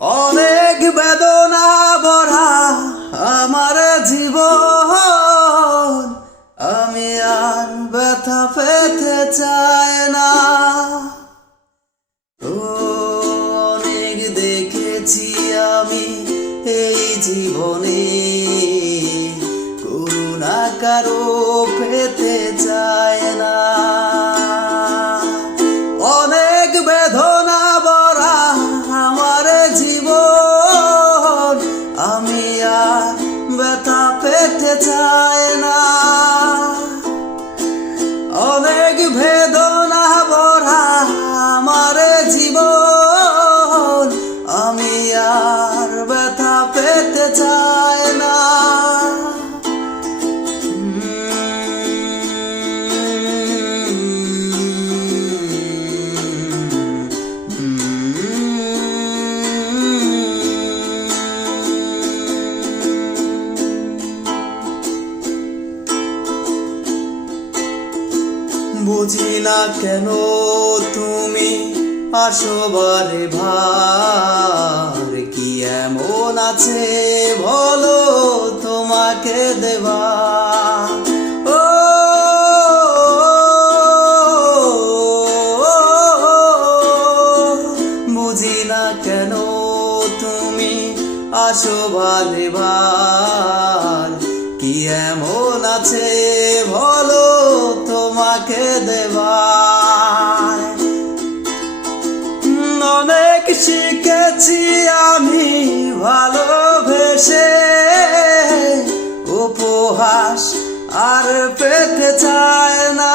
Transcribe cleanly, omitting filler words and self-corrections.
অনেক বেদনা ভরা আমার জীবন, আমি আর ব্যথা পেতে চাই না। অনেক দেখেছি আমি এই জীবনে, করুণা কারো পেতে চাই না। অনেক বেদনা ভরা আমার জীবন, আমি আর ব্যথা পেতে চাই না। অনেক বেদনা ভরা আমার জীবন, আমি আর ব্যথা পেতে চাই না। বুঝি না কেন তুমি আসো বারে ভার, কি এমন আছে বলো তোমাকে দেবা। ও বুঝি না কেন তুমি আসো বারে ভার, কি এমন আছে বলো তোমাকে দেবার। অনেক শিখেছি আমি ভালোবেসে, উপহাস আর পেতে চাই না।